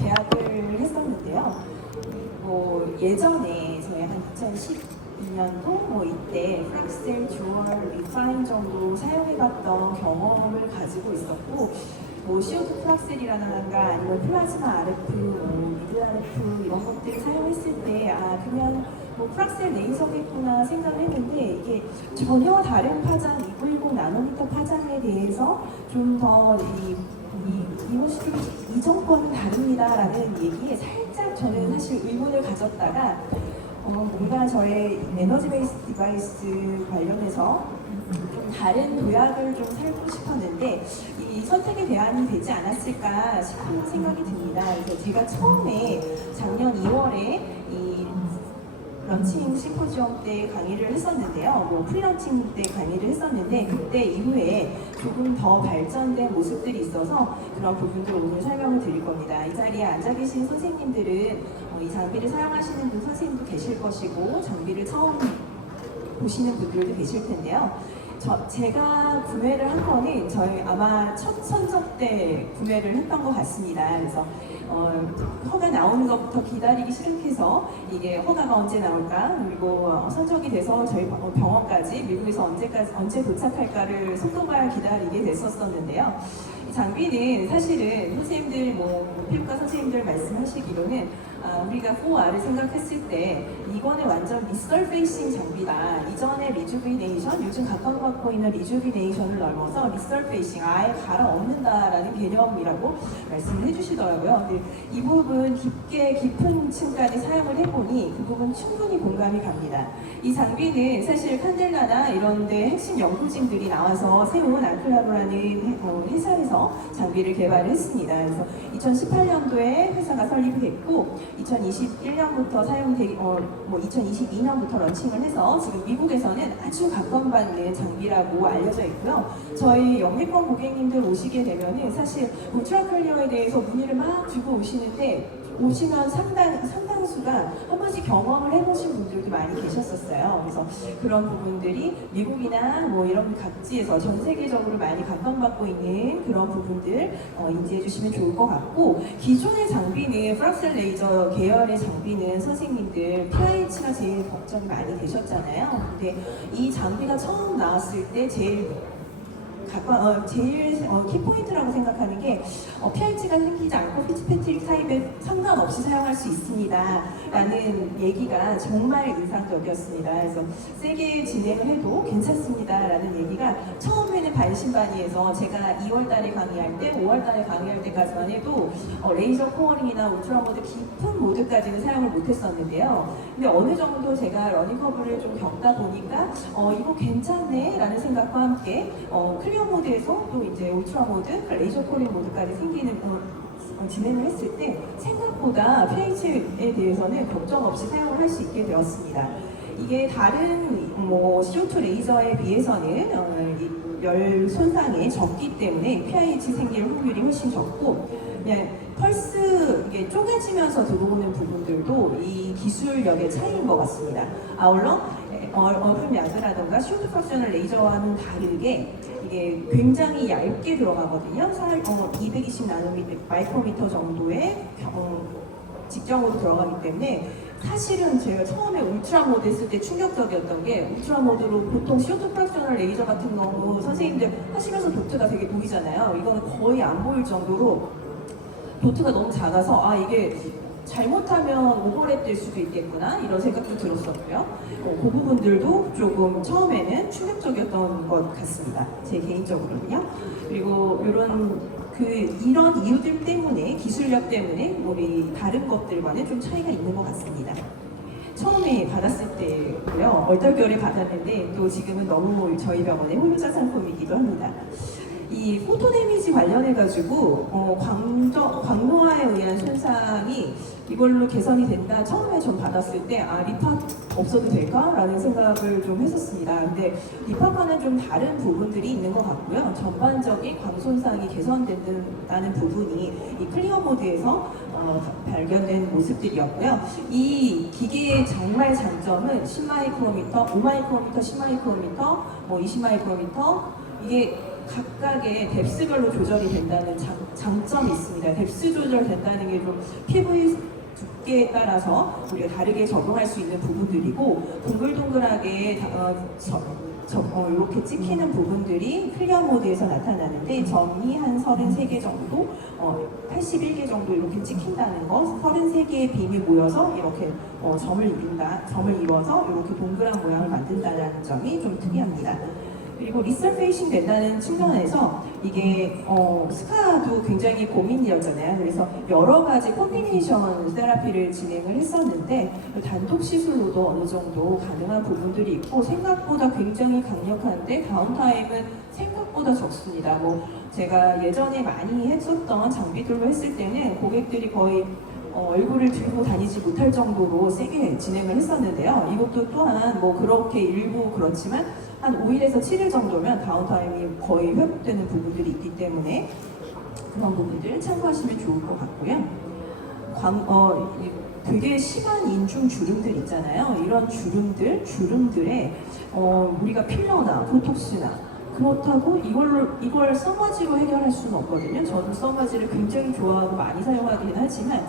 계약을 했었는데요. 예전에 저희 한 2012년도 이때 프락셀 듀얼 리파인 정도 사용해봤던 경험을 가지고 있었고, CO2 프락셀이라든가 아니면 플라즈마 RF, 미드 RF 이런 것들을 사용했을 때 그냥 프락셀 레이저겠구나 생각을 했는데, 이게 전혀 다른 파장, 290 나노미터 파장에 대해서 좀 더 이것이 이전 거는 다릅니다라는 얘기에 살짝 저는 사실 의문을 가졌다가 뭔가 저의 에너지 베이스 디바이스 관련해서 좀 다른 도약을 좀 살고 싶었는데 이 선택의 대안이 되지 않았을까 싶은 생각이 듭니다. 그래서 제가 처음에 작년 2월에 이 런칭 심포지엄 때 강의를 했었는데요. 프리런칭 때 강의를 했었는데 그때 이후에 조금 더 발전된 모습들이 있어서 그런 부분들 오늘 설명을 드릴 겁니다. 이 자리에 앉아 계신 선생님들은 이 장비를 사용하시는 분 선생님도 계실 것이고 장비를 처음 보시는 분들도 계실 텐데요. 제가 구매를 한 거는 저희 아마 첫 선적 때 구매를 했던 것 같습니다. 그래서 허가 나오는 것부터 기다리기 시작해서 이게 허가가 언제 나올까, 그리고 선적이 돼서 저희 병원까지 미국에서 언제 도착할까를 속도발 기다리게 됐었는데요. 이 장비는 사실은 선생님들 피부과 선생님들 말씀하시기로는 우리가 4R을 생각했을 때 이거는 완전 리서페이싱 장비다. 이전에 리주비네이션, 요즘 각광받고 있는 리주비네이션을 넘어서 리서페이싱, 아예 갈아엎는다라는 개념이라고 말씀을 해주시더라고요. 근데 이 부분 깊은 층까지 사용을 해보니 그 부분 충분히 공감이 갑니다. 이 장비는 사실 칸델라나 이런 데 핵심 연구진들이 나와서 세운 안클라브라는 회사에서 장비를 개발을 했습니다. 그래서 2018년도에 회사가 설립이 됐고 2021년부터 2022년부터 런칭을 해서 지금 미국에서는 아주 각광받는 장비라고 알려져 있고요. 저희 영미권 고객님들 오시게 되면은 사실 울트라 클리어에 대해서 문의를 막 주고 오시면 상당수가 한 번씩 경험을 해보신 분들도 많이 계셨었어요. 그래서 그런 부분들이 미국이나 이런 각지에서 전 세계적으로 많이 각광받고 있는 그런 부분들 인지해 주시면 좋을 것 같고, 기존의 장비는 프락셀 레이저 계열의 장비는 선생님들 pH가 제일 걱정이 많이 되셨잖아요. 근데 이 장비가 처음 나왔을 때 제일 키포인트라고 생각하는 게 pH가 생기지 않고 피치패트릭 타입에 상관없이 사용할 수 있습니다 라는 얘기가 정말 인상적이었습니다. 그래서 세게 진행을 해도 괜찮습니다 라는 얘기가 처음에는 반신반의해서 제가 2월달에 강의할 때 5월달에 강의할 때까지만 해도 레이저 코어링이나 울트라 모드 깊은 모드까지는 사용을 못했었는데요. 근데 어느 정도 제가 러닝 커브를 좀 겪다 보니까 이거 괜찮네 라는 생각과 함께 클리어 모드에서 또 이제 울트라 모드, 레이저 코어링 모드까지 진행을 했을 때 생각보다 pH에 대해서는 걱정 없이 사용을 할 수 있게 되었습니다. 이게 다른 CO2 레이저에 비해서는 열 손상이 적기 때문에 pH 생길 확률이 훨씬 적고, 그냥 펄스 이게 쪼개지면서 들어오는 부분들도 이 기술력의 차이인 것 같습니다. 아울러 얼음 야드라던가 CO2 프락셔널 레이저와는 다르게 이게 굉장히 얇게 들어가거든요. 220 마이크로미터 정도의 직경으로 들어가기 때문에 사실은 제가 처음에 울트라 모드 했을 때 충격적이었던 게, 울트라 모드로 보통 CO2 프락셔널 레이저 같은 경우 선생님들 하시면서 도트가 되게 보이잖아요. 이거는 거의 안 보일 정도로 도트가 너무 작아서 이게 잘못하면 오버랩 될 수도 있겠구나 이런 생각도 들었었고요. 그 부분들도 조금 처음에는 충격적이었던 것 같습니다. 제 개인적으로는요. 그리고 이런 이유들 때문에, 기술력 때문에 우리 다른 것들과는 좀 차이가 있는 것 같습니다. 처음에 받았을 때고요. 얼떨결에 받았는데 또 지금은 너무 저희 병원의 홀로자 상품이기도 합니다. 이 포토 데미지 관련해가지고 광노화에 의한 손상이 이걸로 개선이 된다. 처음에 전 받았을 때 리파 없어도 될까? 라는 생각을 좀 했었습니다. 근데 리파과는 좀 다른 부분들이 있는 것 같고요. 전반적인 광 손상이 개선된다는 부분이 이 클리어 모드에서 발견된 모습들이었고요. 이 기계의 정말 장점은 10마이크로미터, 5마이크로미터, 10마이크로미터, 20마이크로미터, 이게 각각의 뎁스별로 조절이 된다는 장점이 있습니다. 뎁스 조절된다는 게 좀 피부의 두께에 따라서 우리가 다르게 적용할 수 있는 부분들이고, 동글동글하게 이렇게 찍히는 부분들이 클리어 모드에서 나타나는데, 점이 한 33개 정도, 81개 정도 이렇게 찍힌다는 거, 33개의 빔이 모여서 이렇게 점을 이뤄서 이렇게 동그란 모양을 만든다는 점이 좀 특이합니다. 그리고 리서페이싱 된다는 측면에서 이게 스카도 굉장히 고민이었잖아요. 그래서 여러 가지 콤비네이션 세라피를 진행을 했었는데, 단독 시술로도 어느 정도 가능한 부분들이 있고, 생각보다 굉장히 강력한데 다운타임은 생각보다 적습니다. 제가 예전에 많이 했었던 장비들로 했을 때는 고객들이 거의 얼굴을 들고 다니지 못할 정도로 세게 진행을 했었는데요. 이것도 또한 그렇게 일부 그렇지만 한 5일에서 7일 정도면 다운타임이 거의 회복되는 부분들이 있기 때문에 그런 부분들 참고하시면 좋을 것 같고요. 되게 심한 인중 주름들 있잖아요. 이런 주름들에 우리가 필러나 보톡스나, 그렇다고 이걸 써마지로 해결할 수는 없거든요. 저도 써마지를 굉장히 좋아하고 많이 사용하긴 하지만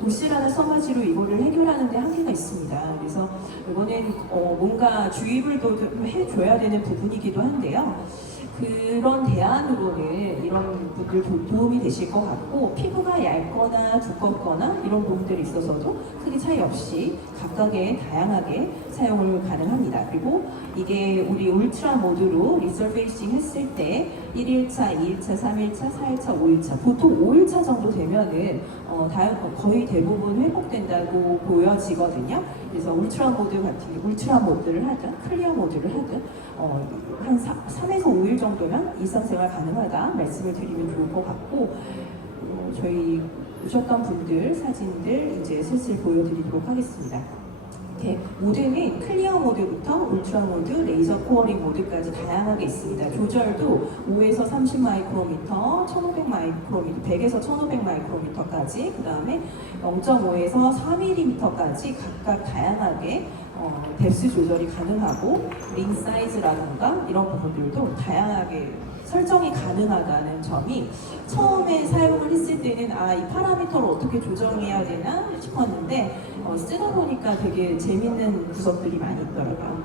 도시라는 써마지로 이거를 해결하는 데 한계가 있습니다. 그래서 이거는 뭔가 주입을 또 해줘야 되는 부분이기도 한데요. 그런 대안으로는 이런 분들 도움이 되실 것 같고, 피부가 얇거나 두껍거나 이런 부분들이 있어서도 크게 차이 없이 각각의 다양하게 사용을 가능합니다. 그리고 이게 우리 울트라 모드로 리서페이싱 했을 때 1일차, 2일차, 3일차, 4일차, 5일차, 보통 5일차 정도 되면은 거의 대부분 회복된다고 보여지거든요. 그래서 울트라 모드를 하든 클리어 모드를 하든 한 3에서 5일 정도면 일상생활 가능하다 말씀을 드리면 좋을 것 같고, 저희 오셨던 분들 사진들 이제 슬슬 보여드리도록 하겠습니다. 모드는 클리어 모드부터 울트라 모드, 레이저 코어링 모드까지 다양하게 있습니다. 조절도 5에서 30 마이크로미터, 1500 마이크로미터, 100에서 1500 마이크로미터까지, 그 다음에 0.5에서 4mm까지 각각 다양하게 뎁스 조절이 가능하고, 링 사이즈라든가 이런 부분들도 다양하게 설정이 가능하다는 점이, 처음에 사용을 했을 때는 이 파라미터를 어떻게 조정해야 되나 싶었는데 쓰다 보니까 되게 재밌는 구석들이 많이 있더라고요.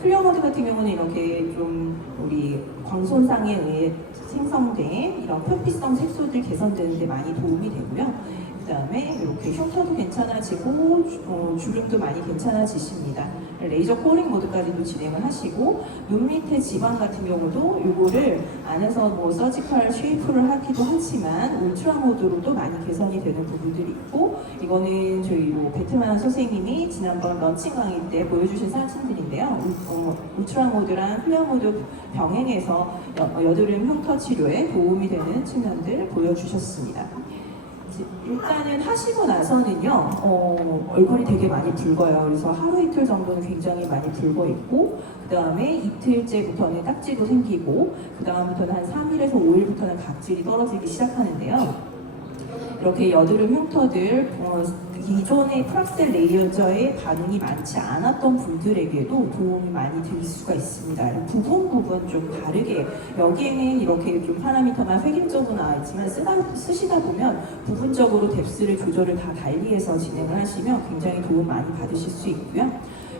클리어 모드 같은 경우는 이렇게 좀 우리 광손상에 의해 생성된 이런 표피성 색소들 개선되는 데 많이 도움이 되고요. 그 다음에 이렇게 흉터도 괜찮아지고 주름도 많이 괜찮아지십니다. 레이저 코어링 모드까지도 진행을 하시고, 눈 밑에 지방 같은 경우도 이거를 안에서 서지컬 쉐이프를 하기도 하지만 울트라 모드로도 많이 개선이 되는 부분들이 있고, 이거는 저희 베트남 선생님이 지난번 런칭 강의 때 보여주신 사진들인데요. 울트라 모드랑 클리어 모드 병행해서 여드름 흉터 치료에 도움이 되는 측면들 보여주셨습니다. 일단은 하시고 나서는요, 얼굴이 되게 많이 붉어요. 그래서 하루 이틀 정도는 굉장히 많이 붉어 있고, 그 다음에 이틀째부터는 딱지도 생기고, 그 다음부터는 한 3일에서 5일부터는 각질이 떨어지기 시작하는데요. 이렇게 여드름 흉터들, 기존의 프락셀 레이어저의 반응이 많지 않았던 분들에게도 도움이 많이 될 수가 있습니다. 부분 좀 다르게, 여기에는 이렇게 좀 파라미터가 획일적으로 나와 있지만 쓰시다 보면 부분적으로 뎁스를 조절을 다 달리해서 진행을 하시면 굉장히 도움 많이 받으실 수 있고요.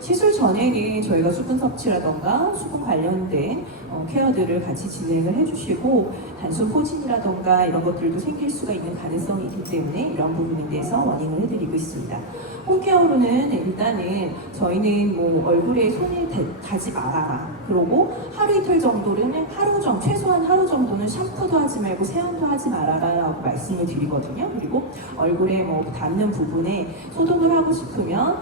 시술 전에는 저희가 수분 섭취라던가 수분 관련된 케어들을 같이 진행을 해주시고, 단순 포진이라던가 이런 것들도 생길 수가 있는 가능성이 있기 때문에 이런 부분에 대해서 워닝을 해드리고 있습니다. 홈케어로는 일단은 저희는 얼굴에 손을 대지 말아라, 그리고 하루 이틀 정도는 최소한 하루 정도는 샴푸도 하지 말고 세안도 하지 말아라라고 말씀을 드리거든요. 그리고 얼굴에 닿는 부분에 소독을 하고 싶으면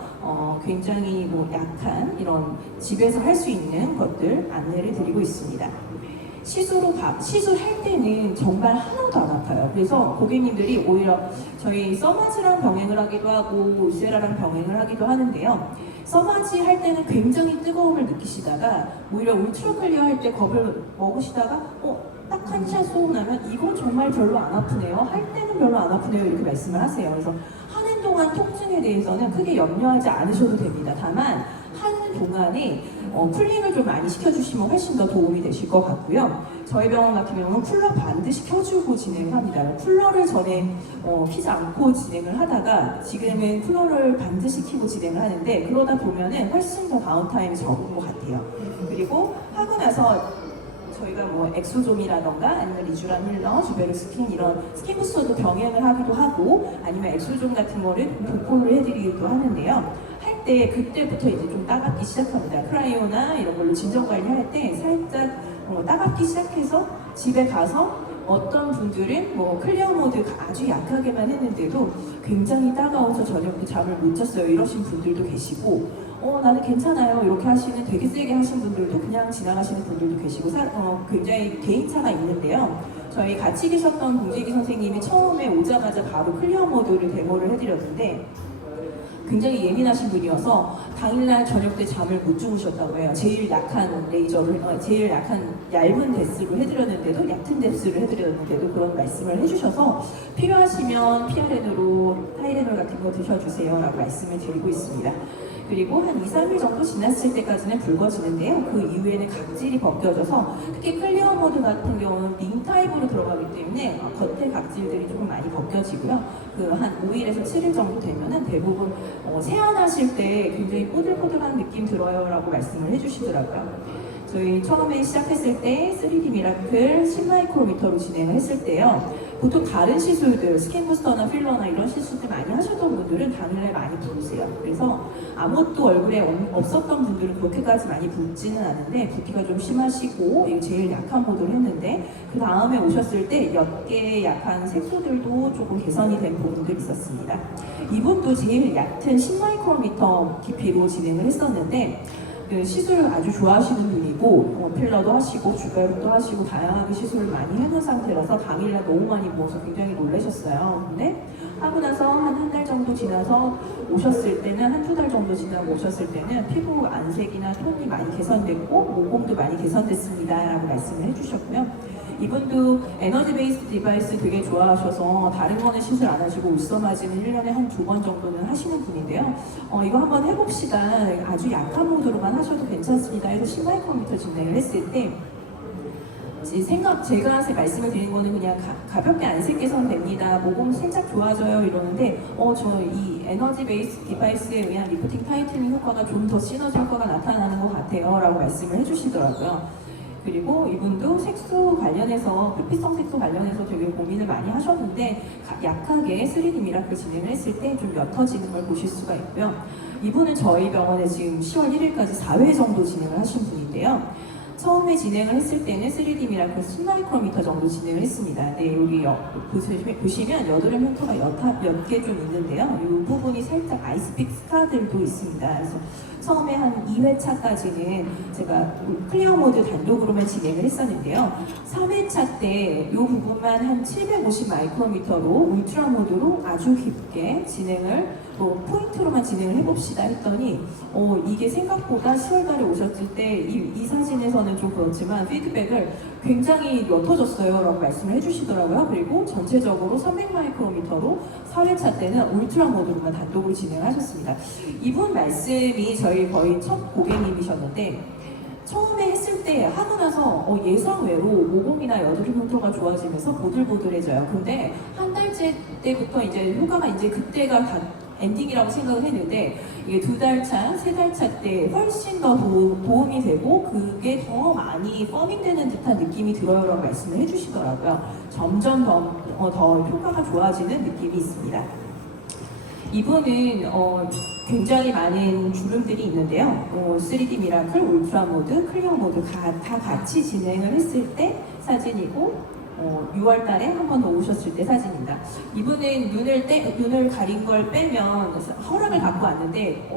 굉장히 약한 이런 집에서 할 수 있는 것들 안내를 드리고 있습니다. 시술할 때는 정말 하나도 안 아파요. 그래서 고객님들이 오히려 저희 써마지랑 병행을 하기도 하고 울세라랑 병행을 하기도 하는데요. 써마지 할 때는 굉장히 뜨거움을 느끼시다가 오히려 울트라 클리어 할 때 겁을 먹으시다가 딱 한 샷 쏘고 나면 이건 정말 별로 안 아프네요. 할 때는 별로 안 아프네요. 이렇게 말씀을 하세요. 그래서 하는 동안 통증에 대해서는 크게 염려하지 않으셔도 됩니다. 다만 하는 동안에 쿨링을 좀 많이 시켜주시면 훨씬 더 도움이 되실 것 같고요. 저희 병원 같은 경우는 쿨러 반드시 켜주고 진행을 합니다. 쿨러를 전에 켜지 않고 진행을 하다가 지금은 쿨러를 반드시 켜고 진행을 하는데, 그러다 보면은 훨씬 더 다운타임이 적은 것 같아요. 그리고 하고 나서 저희가 뭐 엑소좀이라던가 아니면 리쥬란 힐러, 주베르스킨 이런 스킨 부스터도 병행을 하기도 하고, 아니면 엑소좀 같은 거를 도포를 해드리기도 하는데요. 할 때 그때부터 이제 좀 따갑기 시작합니다. 크라이오나 이런 걸로 진정 관리할 때 살짝 따갑기 시작해서 집에 가서 어떤 분들은 뭐 클리어 모드 아주 약하게만 했는데도 굉장히 따가워서 저녁에 잠을 못 잤어요 이러신 분들도 계시고, 나는 괜찮아요 이렇게 하시는, 되게 세게 하신 분들도 그냥 지나가시는 분들도 계시고, 굉장히 개인차가 있는데요. 저희 같이 계셨던 공재기 선생님이 처음에 오자마자 바로 클리어 모드를 데모를 해드렸는데 굉장히 예민하신 분이어서 당일날 저녁 때 잠을 못 주무셨다고 해요. 제일 약한 레이저를, 제일 약한 얇은 데스를 해드렸는데도, 얕은 데스를 해드렸는데도 그런 말씀을 해주셔서 필요하시면 피아레놀로 타이레놀 같은 거 드셔주세요 라고 말씀을 드리고 있습니다. 그리고 한 2-3일 정도 지났을 때까지는 붉어지는데요. 그 이후에는 각질이 벗겨져서, 특히 클리어 모드 같은 경우는 링 타입으로 들어가기 때문에 겉에 각질들이 조금 많이 벗겨지고요. 그 한 5일에서 7일 정도 되면은 대부분 세안하실 때 굉장히 뽀들뽀들한 느낌 들어요 라고 말씀을 해주시더라고요. 저희 처음에 시작했을 때 3D 미라클 10마이크로미터로 진행을 했을 때요, 보통 다른 시술들, 스킨 부스터나 필러나 이런 시술들 많이 하셨던 분들은 당일날 많이 부으세요. 그래서 아무것도 얼굴에 없었던 분들은 그렇게까지 많이 붓지는 않은데, 붓기가 좀 심하시고 이거 제일 약한 모드를 했는데, 그 다음에 오셨을 때 몇 개의 약한 색소들도 조금 개선이 된 부분들이 있었습니다. 이분도 제일 얕은 10마이크로미터 깊이로 진행을 했었는데, 그 시술을 아주 좋아하시는 분이고, 필러도 하시고 주가육도 하시고 다양하게 시술을 많이 해놓은 상태라서 당일날 너무 많이 부어서 굉장히 놀라셨어요. 근데 하고 나서 한 달 정도 지나서 오셨을 때는, 한 2달 정도 지나고 오셨을 때는 피부 안색이나 톤이 많이 개선됐고 모공도 많이 개선됐습니다 라고 말씀을 해주셨고요. 이분도 에너지 베이스드 디바이스 되게 좋아하셔서 다른 거는 시술 안 하시고 울서마지는 1년에 한 2번 정도는 하시는 분인데요. 이거 한번 해봅시다. 아주 약한 모드로만 하셔도 괜찮습니다 해서 10마이크로미터 진행을 했을 때, 제가 말씀을 드린 거는 그냥 가볍게 안색 개선 됩니다, 모공 살짝 좋아져요 이러는데, 저 이 에너지 베이스 디바이스에 의한 리프팅 타이트닝 효과가 좀 더 시너지 효과가 나타나는 것 같아요 라고 말씀을 해주시더라고요. 그리고 이분도 색소 관련해서, 표피성 색소 관련해서 되게 고민을 많이 하셨는데 약하게 3D 미라클 진행을 했을 때 좀 옅어지는 걸 보실 수가 있고요. 이분은 저희 병원에 지금 10월 1일까지 4회 정도 진행을 하신 분인데요. 처음에 진행을 했을 때는 3D 미라클 10마이크로미터 정도 진행을 했습니다. 네, 여기 보시면 여드름 흉터가 몇 개 좀 있는데요. 이 부분이 살짝 아이스픽 스카들도 있습니다. 그래서 처음에 한 2회차까지는 제가 클리어 모드 단독으로만 진행을 했었는데요. 3회차 때 이 부분만 한 750 마이크로미터로 울트라 모드로 아주 깊게 진행을, 포인트로만 진행을 해봅시다 했더니 이게 생각보다 10월달에 오셨을 때 이 사진에서는 좀 그렇지만 피드백을 굉장히 옅어졌어요 라고 말씀을 해주시더라고요. 그리고 전체적으로 300 마이크로미터로 4회차 때는 울트라 모드로만 단독으로 진행하셨습니다. 이분 말씀이 저희 거의 첫 고객님이셨는데, 처음에 했을 때 하고 나서 예상외로 모공이나 여드름 흉터가 좋아지면서 보들보들해져요. 근데 한 달째 때부터 이제 효과가, 이제 그때가 다 엔딩이라고 생각을 했는데, 이게 2달차, 3달차 때 훨씬 더 도움이 되고 그게 더 많이 퍼밍되는 듯한 느낌이 들어요 라고 말씀을 해주시더라고요. 점점 더 효과가 좋아지는 느낌이 있습니다. 이분은 굉장히 많은 주름들이 있는데요. 3D 미라클, 울트라 모드, 클리어 모드 다 같이 진행을 했을 때 사진이고, 6월 달에 한 번 더 오셨을 때 사진입니다. 이분은 눈을 가린 걸 빼면 허락을 받고 왔는데,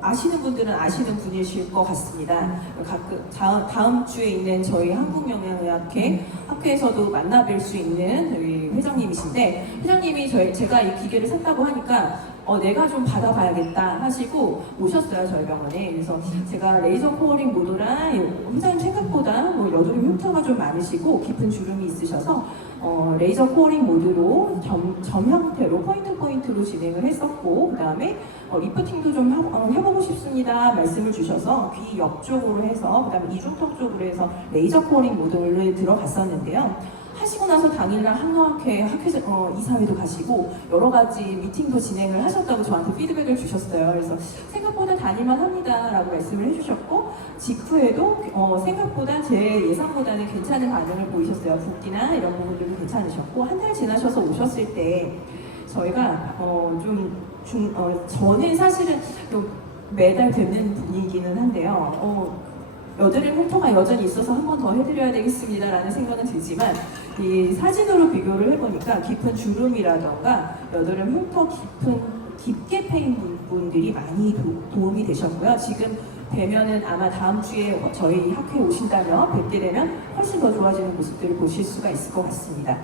아시는 분들은 아시는 분이실 것 같습니다. 다음 주에 있는 저희 한국영양의학회 학회에서도 만나뵐 수 있는 저희 회장님이신데, 회장님이 제가 이 기계를 샀다고 하니까 내가 좀 받아봐야겠다 하시고 오셨어요 저희 병원에. 그래서 제가 레이저 코어링 모드랑 회장님 생각보다 여드름 흉터가 좀 많으시고 깊은 주름이 있으셔서 레이저 코어링 모드로 점 형태로 포인트로 진행을 했었고, 그 다음에 리프팅도 좀 해보고 싶습니다 말씀을 주셔서 귀 옆쪽으로 해서, 그 다음에 이중턱 쪽으로 해서 레이저 코어링 모드를 들어갔었는데요. 하시고 나서 당일날 한의학회 이사회도 가시고 여러 가지 미팅도 진행을 하셨다고 저한테 피드백을 주셨어요. 그래서 생각보다 다닐만 합니다라고 말씀을 해주셨고, 직후에도 생각보다 제 예상보다는 괜찮은 반응을 보이셨어요. 붓기나 이런 부분들도 괜찮으셨고, 한 달 지나셔서 오셨을 때 저희가 저는 사실은 좀 매달 듣는 분이기는 한데요. 여드름 흉터가 여전히 있어서 한 번 더 해드려야 되겠습니다 라는 생각은 들지만, 이 사진으로 비교를 해보니까 깊은 주름이라던가 여드름 흉터 깊게 패인 부분들이 많이 도움이 되셨고요. 지금 되면은 아마 다음 주에 저희 학회에 오신다면 뵙게 되면 훨씬 더 좋아지는 모습들을 보실 수가 있을 것 같습니다.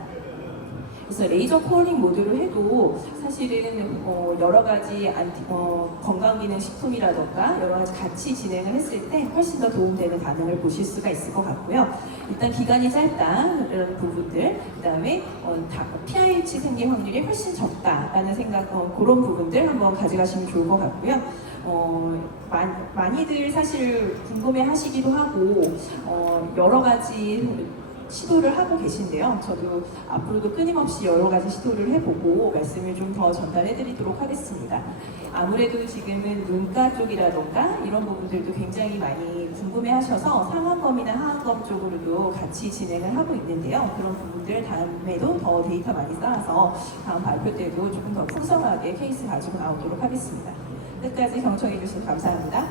그래서 레이저 코어링 모드를 해도 사실은 여러 가지 건강기능 식품이라던가 여러 가지 같이 진행을 했을 때 훨씬 더 도움되는 반응을 보실 수가 있을 것 같고요. 일단 기간이 짧다 이런 부분들, 그다음에 PIH 생길 확률이 훨씬 적다라는 생각, 그런 부분들 한번 가져가시면 좋을 것 같고요. 많이들 사실 궁금해하시기도 하고 여러 가지 시도를 하고 계신데요. 저도 앞으로도 끊임없이 여러 가지 시도를 해보고 말씀을 좀 더 전달해드리도록 하겠습니다. 아무래도 지금은 눈가 쪽이라던가 이런 부분들도 굉장히 많이 궁금해하셔서 상안검이나 하안검 쪽으로도 같이 진행을 하고 있는데요. 그런 부분들 다음에도 더 데이터 많이 쌓아서 다음 발표 때도 조금 더 풍성하게 케이스 가지고 나오도록 하겠습니다. 끝까지 경청해 주셔서 감사합니다.